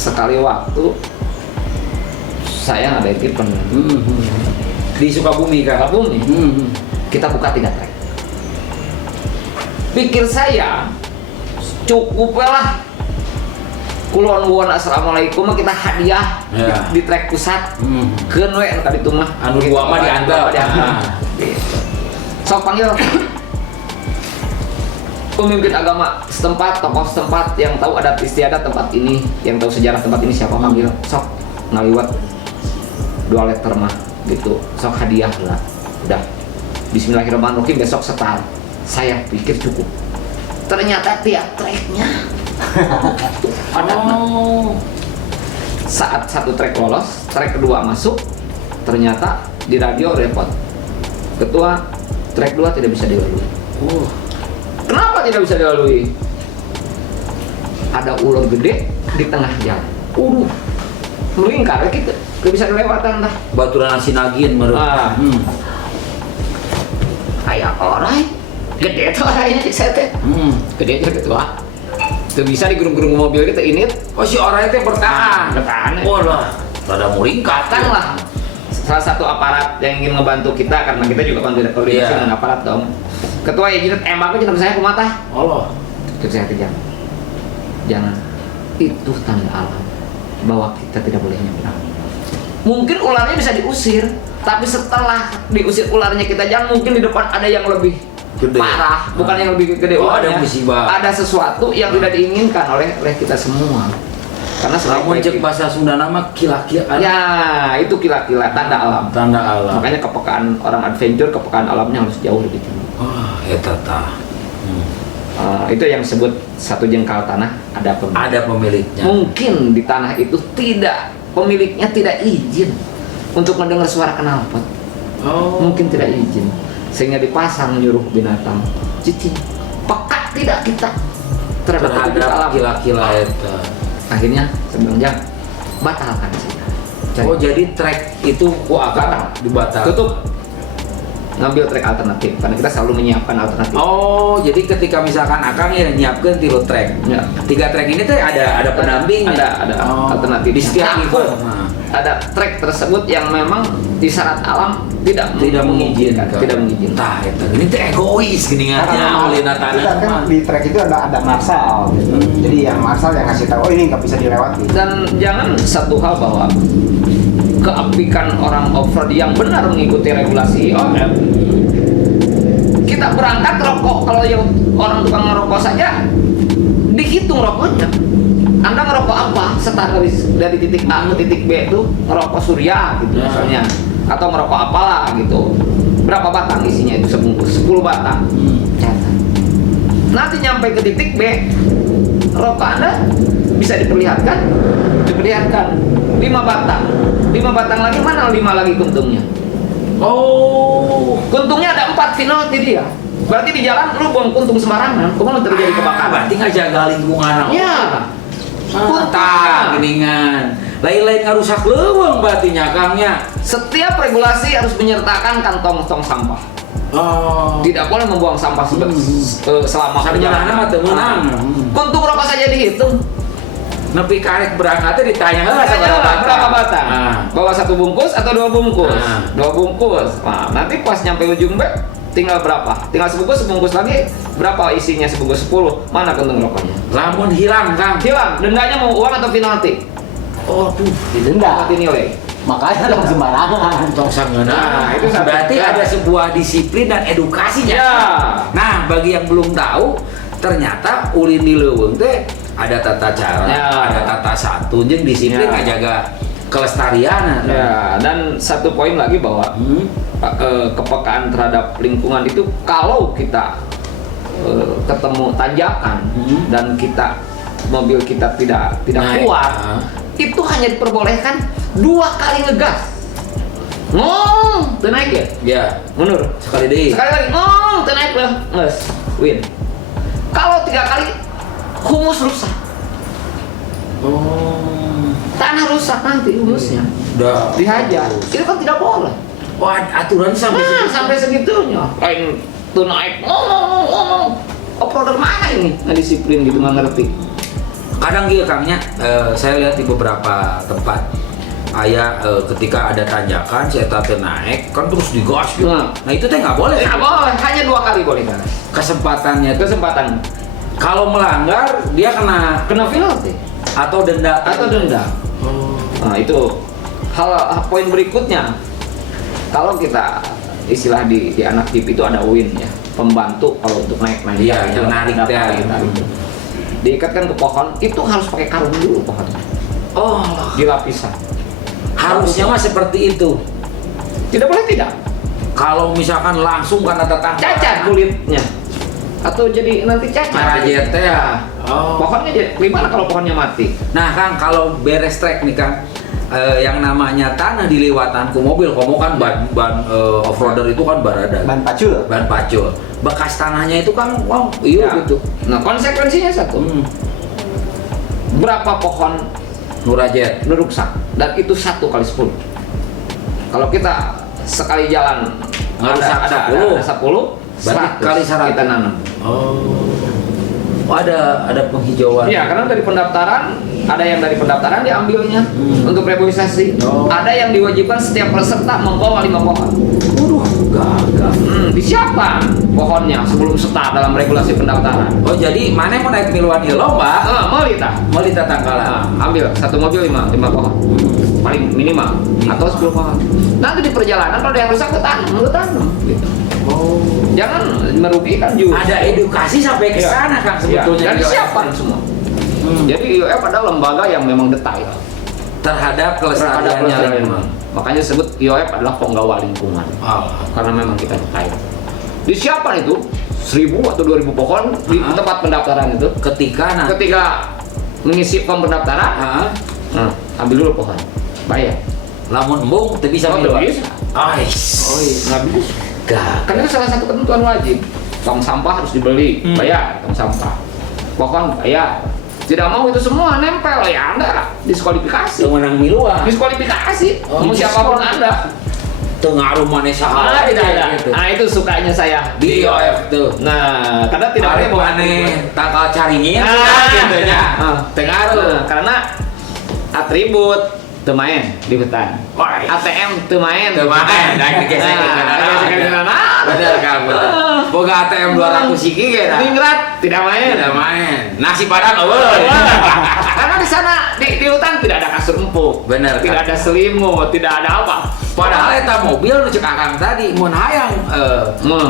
sekali waktu saya ada event Di Sukabumi kan? Sukabumi. Kita buka 3 trek. Pikir saya cukup lah. Kulon won assalamualaikum kita hadiah di trek pusat. Keun we anu kaditu mah. Anu dua mah dianggap. Gitu. Sok panggil pemimpin agama setempat, tokoh setempat yang tahu adat istiadat tempat ini, yang tahu sejarah tempat ini siapa panggil. Sok ngaliwat 2 liter mah gitu. Sok hadiah lah. Udah. Bismillahirrahmanirrahim besok setar. Saya pikir cukup. Ternyata tiap treknya ada saat 1 trek lolos, trek kedua masuk, ternyata di radio repot. Ketua, trek 2 tidak bisa dilalui. Kenapa tidak bisa dilalui? Ada ular gede di tengah jalan. Melingkar gitu, gak bisa dilewatan dah. Baturan Sinagin menurut. Kayak orang gede tuh orangnya cek saya teh. Gede aja gitu ah. Tuh bisa digurung-gurung mobil kita ini. Oh si orangnya teh bertahan. Oh lah, rada muringkat Kan lah. Salah satu aparat yang ingin ngebantu kita karena kita juga koordinasi dengan aparat dong. Ketua ya jadi tembaknya jangan saya ke mata. Allah. Terus saya kejam. Jangan. Itu tanda alam bahwa kita tidak boleh nyebrang. Mungkin ularnya bisa diusir, tapi setelah diusir ularnya kita jangan, mungkin di depan ada yang lebih gede. Parah, bukan yang lebih gede Ada ularnya. musibah. Ada sesuatu yang tidak diinginkan oleh kita semua. Karena Lamun cek bahasa Sunda nama kila-kila. Ya, itu kila-kila tanda alam. Tanda alam. Makanya kepekaan orang adventure, kepekaan alamnya harus jauh lebih tinggi. Eta tah. Itu yang disebut 1 jengkal tanah ada pemilik. Ada pemiliknya. Mungkin di tanah itu pemiliknya tidak izin untuk mendengar suara knalpot. Mungkin tidak izin, sehingga dipasang nyuruh binatang cicing. Peka tidak kita terhadap alam. Kila-kila eta. Akhirnya sebenarnya batalkan saja. Jadi trek itu akan dibatalkan. Tutup. Ngambil trek alternatif karena kita selalu menyiapkan alternatif. Jadi ketika misalkan Akang yang nyiapkan 3 trek. 3 trek ini teh ada pendampingnya. Ada alternatif Di setiap event. Ada trek tersebut yang memang di syarat alam tidak mengizinkan. Tah eta ini teh egois geuningannya oleh tanah. Kita kan di trek itu ada marshal gitu. Jadi yang marshal yang ngasih tahu ini nggak bisa dilewati. Dan jangan satu hal bahwa keapikan orang off-road yang benar mengikuti regulasi IOM. Kita berangkat rokok, kalau yang orang tukang ngerokok saja dihitung rokoknya. Anda ngerokok apa? Start dari titik A ke titik B itu ngerokok surya gitu misalnya, atau ngerokok apalah gitu. Berapa batang isinya itu sebungkus? 10 batang. Catat. Nanti nyampe ke titik B, rokok Anda bisa diperlihatkan 5 batang. 5 batang lagi mana 5 lagi kuntungnya? Kuntungnya ada 4 penalti dia. Berarti di jalan lu buang kuntung sembarangan, kemana terjadi kebakaran? Berarti nggak jaga lingkungan. Ya. Tah geningan. Lain-lain ngarusak leuweung berarti nyakangnya. Setiap regulasi harus menyertakan kantong tong sampah. Tidak boleh membuang sampah selama perjalanan. Mah teu meunang. Kuntung rokok saja dihitung. Nepi karek berangkatnya ditanya berapa batang? Bawa 1 bungkus atau 2 bungkus? 2 bungkus. Nah, nanti pas nyampe ujung B tinggal berapa? Tinggal sebungkus lagi. Berapa isinya sebungkus? 10. Mana kuntung rokoknya? Lamun hilang, Kang. Hilang. Dendanya mau uang atau penalti? Didenda. Penalti nilai. Makanya dong sembarangan. Tong sangeuna. Nah, itu berarti ada sebuah disiplin dan edukasinya. Ya. Nah, bagi yang belum tahu, ternyata ulin di leuweung teh ada tata cara, ada tata santun, jeung disiplin ngajaga kelestarian. Ya, dan satu poin lagi bahwa kepekaan terhadap lingkungan itu kalau kita ketemu tanjakan dan mobil kita tidak kuat, itu hanya diperbolehkan 2 kali ngegas. Teu naik ya? Ya, Mundur. sekali deui. Sekali lagi, teu naik lah. Nges, win. Kalau 3 kali humus rusak. Tanah rusak nanti humusnya. Dihajar. Itu kan tidak boleh. Aturan sampai segitunya. Lain tuh naik ngomong. Operator mana ini? Nggak disiplin gitu, nggak ngerti. Kadang gitu Kangnya, saya lihat di beberapa tempat ketika ada tanjakan saya naik kan terus digas gitu. Nah itu teh nggak boleh. Nggak boleh, hanya 2 kali boleh kan. Kesempatan. Kalau melanggar dia kena penalti atau denda. Nah itu poin berikutnya. Kalau kita istilah di anak jeep itu ada win ya, pembantu kalau untuk naik. Iya, yang narik itu. Diikatkan ke pohon, itu harus pakai karung dulu pohonnya. Oh, dilapisan. Harusnya mah seperti itu. Tidak boleh tidak. Kalau misalkan langsung karena tetangga cacat kulitnya. Atau jadi nanti cacat. Marajet ya. Pohonnya gimana kalau pohonnya mati? Nah Kang, kalau beres trek nih Kang, yang namanya tanah dilewatan ke mobil, kamu kan ban off-roader itu kan ban pacul. Bekas tanahnya itu kan gitu. Nah konsekuensinya satu. Berapa pohon Nurajet rusak dan itu 1 kali 10. Kalau kita sekali jalan ada 10, berarti kali 100 kita nanam. Ada penghijauan. Iya, karena dari pendaftaran ada yang dari pendaftaran diambilnya untuk reboisasi. Ada yang diwajibkan setiap peserta membawa 5 pohon. Gagal. Disiapkan pohonnya sebelum start dalam regulasi pendaftaran. Oh jadi mana mau naik miluan hilo mbak? Melita tanggalan. Ambil satu mobil 5 pohon. Paling minimal atau 10 pohon. Nanti di perjalanan kalau ada yang rusak tanam gitu. Jangan merugikan juga. Ada edukasi sampai ke sana kan sebetulnya. Dan disiapkan semua. Jadi IOF adalah lembaga yang memang detail terhadap kelestariannya. Makanya disebut IOF adalah penggawa lingkungan. Karena memang kita detail. Disiapkan itu 1.000 atau 2.000 pohon di tempat pendaftaran itu. Ketika mengisi form pendaftaran, ambil dulu pohon, bayar. Lamun embung, tapi bisa bisa. Nggak bisa. Karena itu salah satu ketentuan wajib. Tong sampah harus dibeli, bayar tong sampah. Pohon bayar. Tidak mau itu semua nempel ya Anda diskualifikasi. Menang miluan. Diskualifikasi. Mau siapapun Anda. Tengah rumah salah tidak ada. Gitu. Nah itu sukanya saya di IOF tuh. Nah karena tidak boleh mana takal carinya gitu ya. Tengaruh karena atribut main di hutan. ATM main. Dan digesek bener kan. Boga ATM 200 siki kira. Ningrat tidak main. Nasi padang Karena di sana di hutan tidak ada kasur empuk. Bener. Tidak ada selimut, tidak ada apa. Padahal eta mobil nu cek Akang tadi mun hayang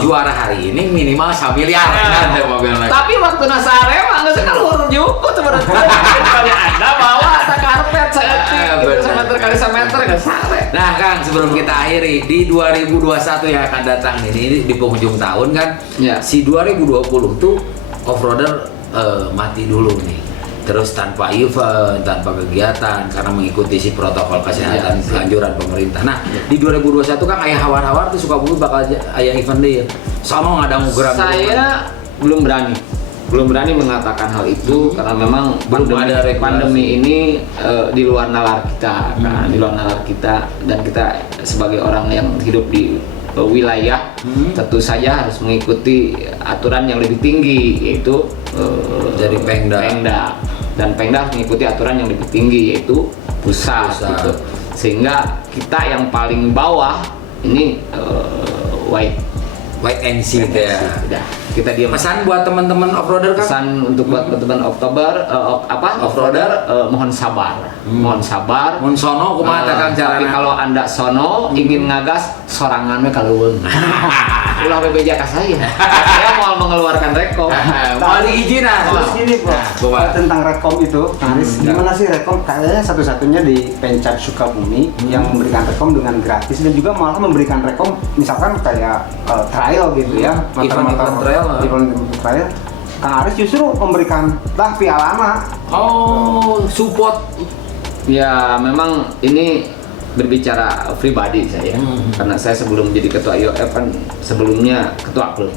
juara hari ini minimal 1 miliar kan mobil. Tapi waktu nasare mah geus kaluhur juku tuh bener. Kali Anda bawa karpet seeutik gitu semeter kali semeter geus sare. Nah Kang, sebelum kita akhiri di 2021 yang akan datang ini di penghujung tahun kan, si 2020 tuh off-roader mati dulu nih. Terus tanpa event, tanpa kegiatan karena mengikuti si protokol kesehatan anjuran pemerintah. Nah, di 2021 kan aya hawar-hawar tuh Sukabumi bakal aya event deh. Sama nggak ada gerak. Saya belum berani mengatakan hal itu karena memang pandemi ini di luar nalar kita, di luar nalar kita dan kita sebagai orang yang hidup di wilayah tentu saja harus mengikuti aturan yang lebih tinggi yaitu dari Pengda dan Pengda harus mengikuti aturan yang lebih tinggi yaitu pusat. Gitu. Sehingga kita yang paling bawah ini wait and see ya. Kita diam. Pesan buat teman-teman off-roader kan? Pesan untuk buat teman-teman off-roader mohon sabar. Mohon sabar. Mohon sono kumaha katakan tapi kalau Anda sono ingin ngagas sorangan we kaluweung. Ulah bebeja ka saya. Saya mau mengeluarkan rekom. Mau diizinan. Terus gini Pak, tentang rekom itu, gimana sih rekom? Kayaknya satu-satunya di Pencap Sukabumi yang memberikan rekom dengan gratis dan juga malah memberikan rekom misalkan kayak trial gitu ya, motor-motor trial. Kang Aris justru memberikan piala. Support. Ya memang ini berbicara pribadi saya, karena saya sebelum jadi ketua IOF kan sebelumnya ketua klub.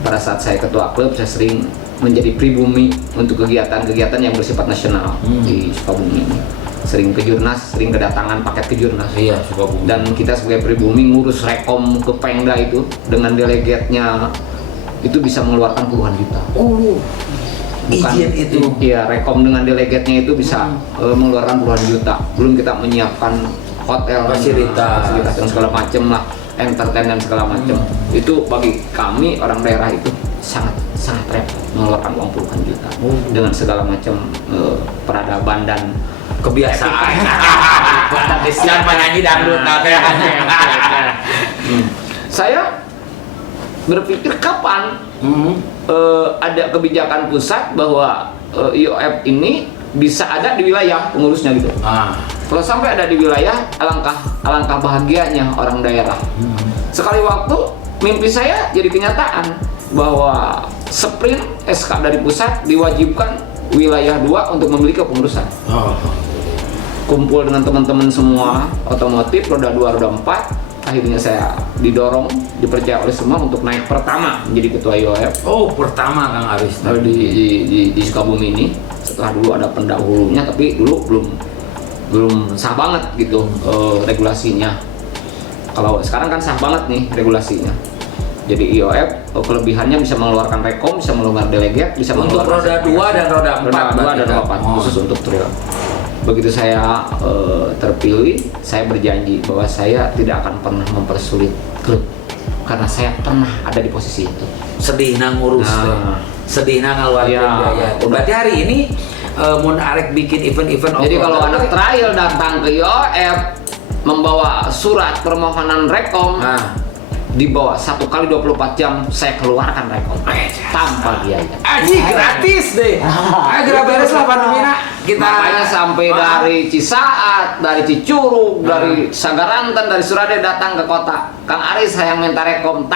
Pada saat saya ketua klub saya sering menjadi pribumi untuk kegiatan-kegiatan yang bersifat nasional di Sukabumi ini. Sering ke Jurnas, sering kedatangan paket ke Jurnas. Iya, Sukabumi. Dan kita sebagai pribumi ngurus rekom ke Pengda itu dengan delegatnya itu bisa mengeluarkan puluhan juta. izin itu. Iya, rekom dengan delegatnya itu bisa mengeluarkan puluhan juta. Belum kita menyiapkan hotel, fasilitas dan segala macam lah, entertain dan segala macam. Itu bagi kami orang daerah itu sangat repot mengeluarkan uang puluhan juta dengan segala macam peradaban dan kebiasaan. Dan penyanyi dangdut Saya berpikir kapan ada kebijakan pusat bahwa IOF ini bisa ada di wilayah pengurusnya gitu. Kalau sampai ada di wilayah, alangkah bahagianya orang daerah. Sekali waktu mimpi saya jadi kenyataan bahwa sprint SK dari pusat diwajibkan wilayah 2 untuk memiliki kepengurusan. Kumpul dengan teman-teman semua otomotif roda 2, roda 4. Akhirnya saya didorong, dipercaya oleh semua untuk naik pertama menjadi ketua IOF. Oh, pertama Kang Aris di Sukabumi ini. Setelah dulu ada pendahulunya, tapi dulu belum sah banget gitu regulasinya. Kalau sekarang kan sah banget nih regulasinya. Jadi IOF kelebihannya bisa mengeluarkan rekom, bisa mengeluarkan delegat, bisa untuk roda 2 dan roda 4. Roda 2 dan roda 4 khusus untuk trail. Begitu saya terpilih, saya berjanji bahwa saya tidak akan pernah mempersulit klub karena saya pernah ada di posisi itu. Sedih nang ngurus, sedih nang ngeluarin biaya. Berarti hari ini mun arek bikin event-event. Jadi kalau anak trial datang ke IOF membawa surat permohonan rekom, dibawa 1 kali 24 jam saya keluarkan rekom tanpa biaya. Aji gratis deh. Agar beres lah pandemina. Kita makanya sampai dari Cisaat, dari Cicurug, dari Sagaranten, dari Surade datang ke kota. Kang Aris saya minta rekom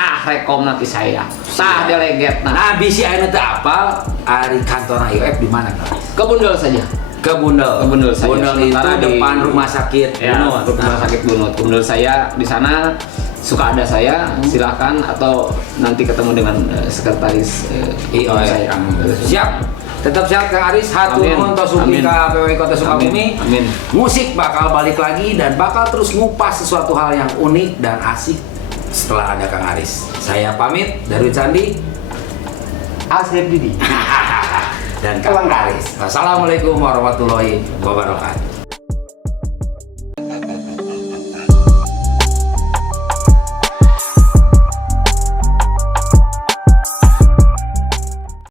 nanti saya. Delegat nah bisi anu teh apal ari kantor IOF di mana Kang? Ke Bundel saja. Ke Bundel. Bundel saja. Bundel itu depan rumah sakit Bunut. Rumah sakit Bunut. Bundel saya di sana. Suka ada saya, silakan atau nanti ketemu dengan sekretaris IOF saya. Siap. Tetap sehat Kang Aris, hatur nuhun tos ugi ka PWI Kota Sukabumi. Amin. Musik bakal balik lagi dan bakal terus ngupas sesuatu hal yang unik dan asik setelah ada Kang Aris. Saya pamit dari Candi. Asep Didi. Dan Kang Aris. Wassalamualaikum warahmatullahi wabarakatuh.